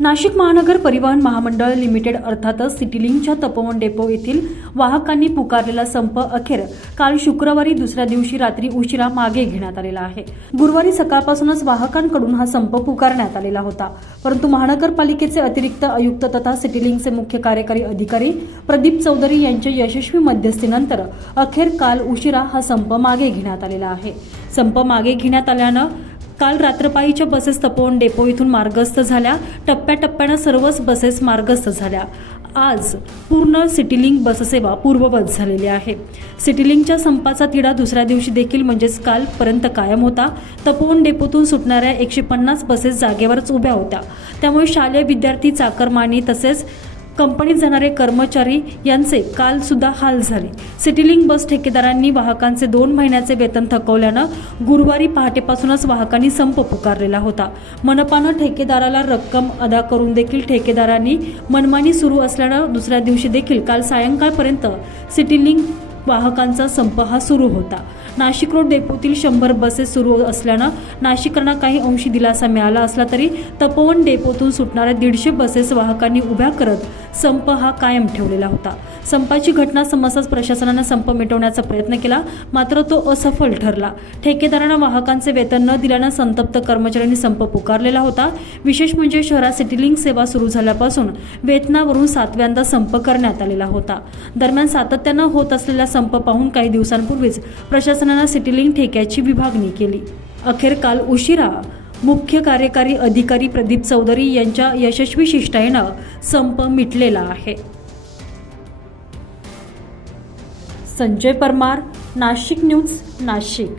नाशिक महानगर परिवहन महामंडळ लिमिटेड अर्थातच सिटीलिंकच्या तपोवन डेपो येथील वाहकांनी पुकारलेला संप अखेर काल शुक्रवारी दुसऱ्या दिवशी रात्री उशिरा मागे घेण्यात आलेला आहे. गुरुवारी सकाळपासूनच वाहकांकडून हा संप पुकारण्यात आलेला होता. परंतु महानगरपालिकेचे अतिरिक्त आयुक्त तथा सिटीलिंकचे मुख्य कार्यकारी अधिकारी प्रदीप चौधरी यांच्या यशस्वी मध्यस्थीनंतर अखेर काल उशिरा हा संप मागे घेण्यात आलेला आहे. संप मागे घेण्यात आल्यानं काल रात्रपाईच्या बसेस तपोवन डेपो इथून मार्गस्थ झाल्या. टप्प्याटप्प्यानं सर्वच बसेस मार्गस्थ झाल्या. आज पूर्ण सिटीलिंक बससेवा पूर्ववत झालेली आहे. सिटीलिंकच्या संपाचा तिढा दुसऱ्या दिवशी देखील म्हणजेच कालपर्यंत कायम होता. तपोवन डेपोतून सुटणाऱ्या एकशे पन्नास बसेस जागेवरच उभ्या होत्या. त्यामुळे शालेय विद्यार्थी चाकरमानी तसेच कंपनीत जाणारे कर्मचारी यांचे काल सुद्धा हाल झाले. सिटीलिंग बस ठेकेदारांनी वाहकांचे दोन महिन्याचे वेतन थकवल्यानं गुरुवारी पहाटेपासूनच वाहकांनी संप पुकारलेला होता. मनपानं ठेकेदाराला रक्कम अदा करून देखील ठेकेदारांनी मनमानी सुरू असल्यानं दुसऱ्या दिवशी देखील काल सायंकाळपर्यंत सिटीलिंग वाहकांचा संप हा सुरू होता. नाशिक रोड डेपोतील शंभर बसेस सुरू असल्यानं नाशिकरांना काही अंशी दिलासा मिळाला असला तरी तपोवन डेपोतून सुटणाऱ्या दीडशे बसेस वाहकांनी उभ्या करत संप हा कायम ठेवलेला होता. संपाची घटना समजताच प्रशासनानं संप मिटवण्याचा प्रयत्न केला मात्र तो असफल ठरला. ठेकेदारांना वाहकांचे वेतन न दिल्यानं संतप्त कर्मचाऱ्यांनी संप पुकारलेला होता. विशेष म्हणजे शहरात सिटीलिंग सेवा सुरू झाल्यापासून वेतनावरून सातव्यांदा संप करण्यात आलेला होता. दरम्यान सातत्यानं होत असलेल्या संप पाहून काही दिवसांपूर्वीच प्रशासनानं सिटीलिंग ठेक्याची विभागणी केली. अखेर काल उशिरा मुख्य कार्यकारी अधिकारी प्रदीप चौधरी यांच्या यशस्वी शिष्टाईनं संप मिटलेला आहे. संजय परमार नाशिक न्यूज नाशिक.